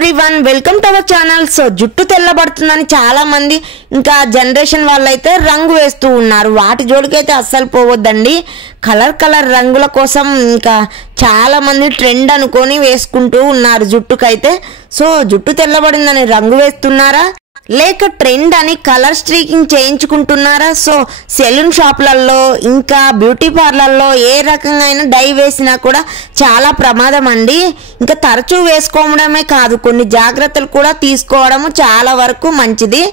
Everyone welcome to our channel. So జుట్టు తెల్లబడుతుందని చాలా మంది ఇంకా జనరేషన్ వాళ్ళైతే రంగు వేస్తూ ఉన్నారు. వాటి జోలికైతే అస్సలు పోవద్దండి. కలర్ రంగుల కోసం ఇంకా చాలా మంది ట్రెండ్ అనుకొని వేసుకుంటూ ఉన్నారు జుట్టుకైతే. సో జుట్టు తెల్లబడిందని రంగు వేస్తున్నారా లేక ట్రెండ్ అని కలర్ స్ట్రీకింగ్ చేయించుకుంటున్నారా? సో సెలూన్ షాపులలో ఇంకా బ్యూటీ పార్లర్లో ఏ రకంగా అయినా డై వేసినా కూడా చాలా ప్రమాదం అండి. ఇంకా తరచూ వేసుకోవడమే కాదు, కొన్ని జాగ్రత్తలు కూడా తీసుకోవడం చాలా వరకు మంచిది.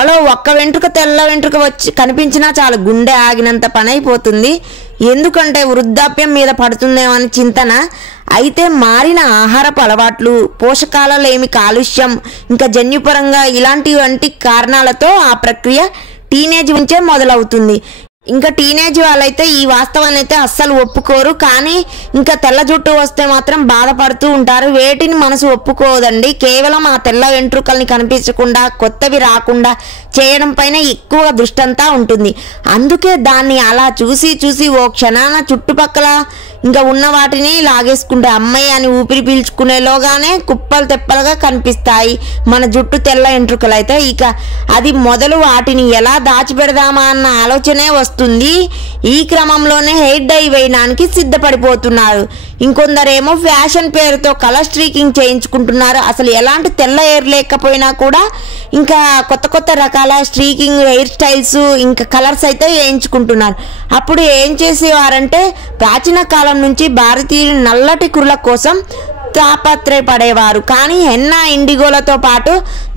అలా ఒక్క వెంట్రుక తెల్ల వెంట్రుక వచ్చి కనిపించినా చాలా గుండె ఆగినంత పని అయిపోతుంది. ఎందుకంటే వృద్ధాప్యం మీద పడుతుందేమని చింతన. అయితే మారిన ఆహారపు అలవాట్లు, పోషకాలలేమి కాలుష్యం, ఇంకా జన్యుపరంగా ఇలాంటి కారణాలతో ఆ ప్రక్రియ టీనేజ్ నుంచే మొదలవుతుంది. ఇంకా టీనేజ్ వాళ్ళైతే ఈ వాస్తవాన్ని అయితే అస్సలు ఒప్పుకోరు. కానీ ఇంకా తెల్ల జుట్టు వస్తే మాత్రం బాధపడుతూ ఉంటారు. వేటిని మనసు ఒప్పుకోదండి. కేవలం ఆ తెల్ల వెంట్రుకల్ని కనిపించకుండా కొత్తవి రాకుండా చేయడం పైన ఎక్కువ దృష్టంతా ఉంటుంది. అందుకే దాన్ని అలా చూసి ఓ క్షణాన చుట్టుపక్కల ఇంకా ఉన్న వాటిని లాగేసుకుంటే అమ్మాయి అని ఊపిరి పీల్చుకునేలోగానే కుప్పలు తెప్పలుగా కనిపిస్తాయి మన జుట్టు తెల్ల వెంట్రుకలు అయితే. ఇక అది మొదలు వాటిని ఎలా దాచిపెడదామా అన్న ఆలోచనే వస్తుంది. ఈ క్రమంలోనే హెయిర్ డై వేయడానికి సిద్ధపడిపోతున్నారు. ఇంకొందరేమో ఫ్యాషన్ పేరుతో కలర్ స్ట్రీకింగ్ చేయించుకుంటున్నారు. అసలు ఎలాంటి తెల్ల హెయిర్ లేకపోయినా కూడా ఇంకా కొత్త రకాల స్ట్రీకింగ్ హెయిర్ స్టైల్స్ ఇంకా కలర్స్ అయితే వేయించుకుంటున్నారు. అప్పుడు ఏం చేసేవారంటే ప్రాచీన కాలం నుంచి భారతీయులు నల్లటి కురుల కోసం తాపత్రయపడేవారు. కానీ హెన్నా, ఇండిగోలతో పాటు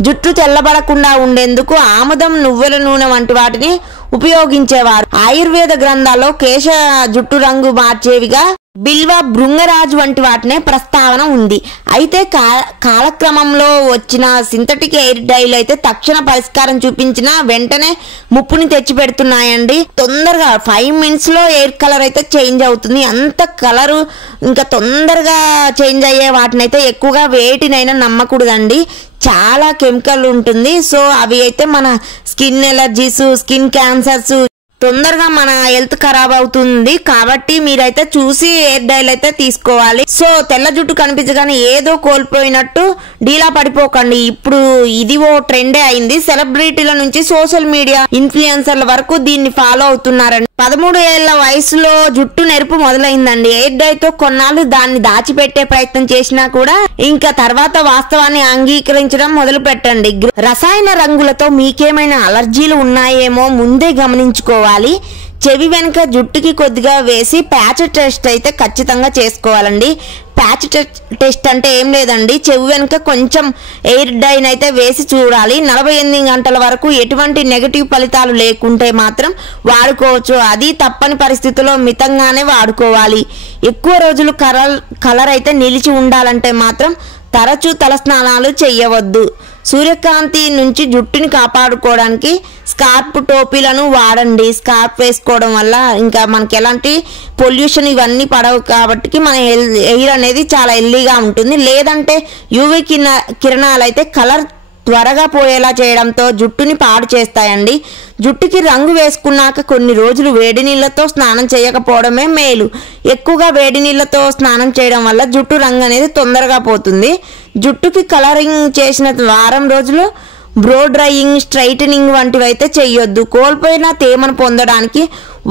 జుట్టు తెల్లబడకుండా ఉండేందుకు ఆముదం, నువ్వుల నూనె వంటి వాటిని ఉపయోగించేవారు. ఆయుర్వేద గ్రంథాల్లో కేశ జుట్టు రంగు మార్చేవిగా బిల్వ, భృంగరాజు వంటి వాటినే ప్రస్తావన ఉంది. అయితే కాలక్రమంలో వచ్చిన సింథటిక్ హెయిర్ డైలు అయితే తక్షణ పరిష్కారం చూపించిన వెంటనే ముప్పుని తెచ్చి పెడుతున్నాయండి. తొందరగా 5 minutes లో హెయిర్ కలర్ అయితే చేంజ్ అవుతుంది. అంత కలరు ఇంకా తొందరగా చేంజ్ అయ్యే వాటిని అయితే ఎక్కువగా వేటినైనా నమ్మకూడదండి. చాలా కెమికల్ ఉంటుంది. సో అవి అయితే మన స్కిన్ ఎలర్జీస్, స్కిన్ క్యాన్సర్స్, తొందరగా మన హెల్త్ ఖరాబ్ అవుతుంది. కాబట్టి మీరైతే చూసి హెయిర్ డైల్ అయితే తీసుకోవాలి. సో తెల్ల జుట్టు కనిపించగానే ఏదో కోల్పోయినట్టు డీలా పడిపోకండి. ఇప్పుడు ఇది ఓ ట్రెండే అయింది. సెలబ్రిటీల నుంచి సోషల్ మీడియా ఇన్ఫ్లుయెన్సర్ల వరకు దీన్ని ఫాలో అవుతున్నారండి. 13 ఏళ్ల వయసులో జుట్టు నెరుపు మొదలైందండి. హెయిర్ డైతో కొన్నాళ్ళు దాన్ని దాచిపెట్టే ప్రయత్నం చేసినా కూడా ఇంకా తర్వాత వాస్తవాన్ని అంగీకరించడం మొదలు పెట్టండి. రసాయన రంగులతో మీకేమైనా అలర్జీలు ఉన్నాయేమో ముందే గమనించుకోవాలి. చెవి వెనుక జుట్టుకి కొద్దిగా వేసి ప్యాచ్ టెస్ట్ అయితే ఖచ్చితంగా చేసుకోవాలండి. ప్యాచ్ టెస్ట్ అంటే ఏం లేదండి, చెవి వెనుక కొంచెం ఎయిర్ డైన్ అయితే వేసి చూడాలి. 48 గంటల వరకు ఎటువంటి నెగటివ్ ఫలితాలు లేకుంటే మాత్రం వాడుకోవచ్చు. అది తప్పని పరిస్థితుల్లో మితంగానే వాడుకోవాలి. ఎక్కువ రోజులు కలర్ అయితే నిలిచి ఉండాలంటే మాత్రం తరచూ తలస్నానాలు చేయవద్దు. సూర్యకాంతి నుంచి జుట్టుని కాపాడుకోవడానికి స్కార్ప్ టోపీలను వాడండి. స్కార్ప్ వేసుకోవడం వల్ల ఇంకా మనకి ఎలాంటి పొల్యూషన్ ఇవన్నీ పడవు కాబట్టి మన హెయిర్ అనేది చాలా హెల్దీగా ఉంటుంది. లేదంటే యూవీ కిరణాలు అయితే కలర్ త్వరగా పోయేలా చేయడంతో జుట్టుని పాడు చేస్తాయండి. జుట్టుకి రంగు వేసుకున్నాక కొన్ని రోజులు వేడి నీళ్ళతో స్నానం చేయకపోవడమే మేలు. ఎక్కువగా వేడి నీళ్ళతో స్నానం చేయడం వల్ల జుట్టు రంగు అనేది తొందరగా పోతుంది. జుట్టుకి కలరింగ్ చేసిన వారం రోజులు బ్రో డ్రైయింగ్, స్ట్రైటనింగ్ వంటివి అయితే చేయొద్దు. కోల్పోయిన తేమను పొందడానికి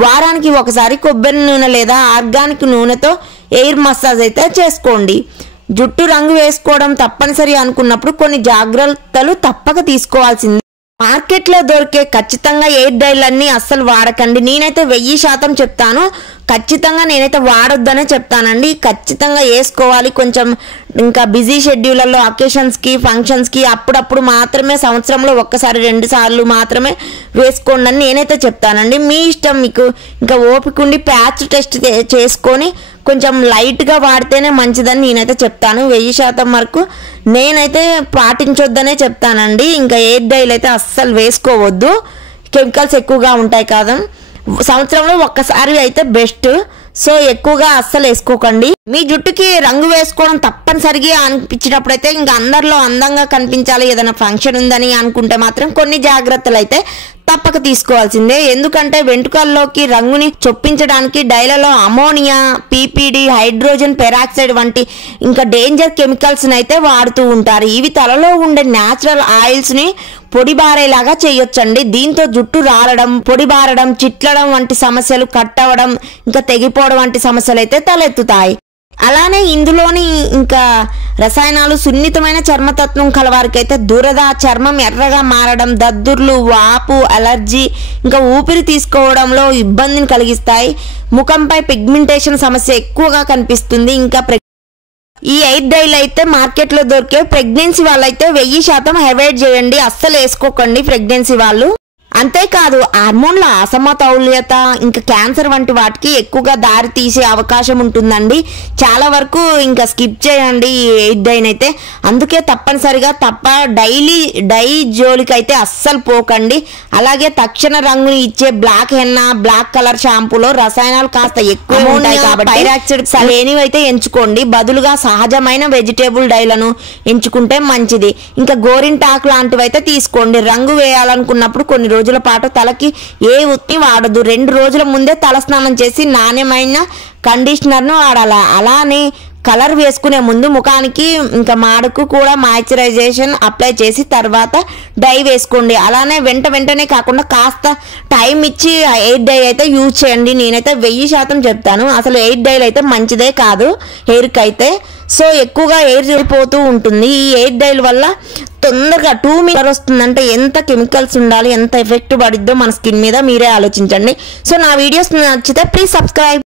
వారానికి ఒకసారి కొబ్బరి నూనె లేదా ఆర్గానిక్ నూనెతో ఎయిర్ మసాజ్ అయితే చేసుకోండి. జుట్టు రంగు వేసుకోవడం తప్పనిసరి అనుకున్నప్పుడు కొన్ని జాగ్రత్తలు తప్పక తీసుకోవాల్సింది. మార్కెట్లో దొరికే ఖచ్చితంగా హెయిర్ డైలన్నీ అస్సలు వాడకండి. నేనైతే 1000% చెప్తాను. ఖచ్చితంగా నేనైతే వాడొద్దనే చెప్తానండి. ఖచ్చితంగా వేసుకోవాలి. కొంచెం ఇంకా బిజీ షెడ్యూల్లో అకేషన్స్కి, ఫంక్షన్స్కి అప్పుడప్పుడు మాత్రమే, సంవత్సరంలో 1-2 సార్లు మాత్రమే వేసుకోండి అని నేనైతే చెప్తానండి. మీ ఇష్టం. మీకు ఇంకా ఓపిక ఉండి ప్యాచ్ టెస్ట్ చేసుకొని కొంచెం లైట్గా వాడితేనే మంచిదని నేనైతే చెప్తాను. 1000% వరకు నేనైతే పాటించొద్దనే చెప్తానండి. ఇంకా హెయిర్ డైల్ అయితే అస్సలు వేసుకోవద్దు. కెమికల్స్ ఎక్కువగా ఉంటాయి కదా. సంవత్సరంలో ఒక్కసారి అయితే బెస్ట్. సో ఎక్కువగా అస్సలు వేసుకోకండి. మీ జుట్టుకి రంగు వేసుకోవడం తప్పనిసరిగా అనిపించినప్పుడైతే ఇంకా అందరిలో అందంగా కనిపించాలి, ఏదైనా ఫంక్షన్ ఉందని అనుకుంటే మాత్రం కొన్ని జాగ్రత్తలు అయితే తప్పక తీసుకోవాల్సిందే. ఎందుకంటే వెంట్రుకల్లోకి రంగుని చొప్పించడానికి డైలలో అమోనియా, పీపీడి, హైడ్రోజన్ పెరాక్సైడ్ వంటి ఇంకా డేంజర్ కెమికల్స్ అయితే వాడుతూ ఉంటారు. ఇవి తలలో ఉండే న్యాచురల్ ఆయిల్స్ ని పొడిబారేలాగా చేయొచ్చండి. దీంతో జుట్టు రాలడం, పొడిబారడం, చిట్లడం వంటి సమస్యలు, కట్ అవ్వడం, ఇంకా తెగిపోవడం వంటి సమస్యలు అయితే తలెత్తుతాయి. అలానే ఇందులోని ఇంకా రసాయనాలు సున్నితమైన చర్మతత్వం కలవారికైతే దురద, చర్మం ఎర్రగా మారడం, దద్దుర్లు, వాపు, అలర్జీ, ఇంకా ఊపిరి తీసుకోవడంలో ఇబ్బందిని కలిగిస్తాయి. ముఖంపై పిగ్మెంటేషన్ సమస్య ఎక్కువగా కనిపిస్తుంది. ఇంకా ఈ ఎయిర్ డైలు అయితే మార్కెట్లో దొరికే ప్రెగ్నెన్సీ వాళ్ళైతే 1000% అవాయిడ్ చేయండి, అస్సలు వేసుకోకండి ప్రెగ్నెన్సీ వాళ్ళు. అంతేకాదు హార్మోన్ల అసమతౌల్యత, ఇంకా క్యాన్సర్ వంటి వాటికి ఎక్కువగా దారి తీసే అవకాశం ఉంటుందండి. చాలా వరకు ఇంకా స్కిప్ చేయండి ఈ ఎయిర్ డైన్ అయితే. అందుకే తప్పనిసరిగా డైలీ డై జోలికి అయితే అస్సలు పోకండి. అలాగే తక్షణ రంగుని ఇచ్చే బ్లాక్ హెన్నా, బ్లాక్ కలర్ షాంపూలో రసాయనాలు కాస్త ఎక్కువ ఉంటాయి కాబట్టి పైరాక్సైడ్ లేనివి అయితే ఎంచుకోండి. బదులుగా సహజమైన వెజిటేబుల్ డైలను ఎంచుకుంటే మంచిది. ఇంకా గోరింటాకు లాంటివి అయితే తీసుకోండి. రంగు వేయాలనుకున్నప్పుడు కొన్ని రోజుల పాటు తలకి ఏ ఉత్తి వాడదు. 2 రోజుల ముందే తల స్నానం చేసి నాణ్యమైన కండిషనర్ను వాడాలి. అలానే కలర్ వేసుకునే ముందు ముఖానికి ఇంకా మాడకు కూడా మాయిశ్చరైజేషన్ అప్లై చేసి తర్వాత డై వేసుకోండి. అలానే వెంటనే కాకుండా కాస్త టైం ఇచ్చి ఎయిర్ డై అయితే యూజ్ చేయండి. నేనైతే 1000% చెప్తాను. అసలు ఎయిర్ డైలు అయితే మంచిదే కాదు హెయిర్కి అయితే. సో ఎక్కువగా ఎయిర్ వెళ్ళిపోతూ ఉంటుంది. ఈ ఎయిర్ డైల వల్ల తొందరగా 2 మీటర్ వస్తుందంటే ఎంత కెమికల్స్ ఉండాలి, ఎంత ఎఫెక్ట్ పడిద్దో మన స్కిన్ మీద మీరే ఆలోచించండి. సో నా వీడియోస్ నచ్చితే ప్లీజ్ సబ్స్క్రైబ్.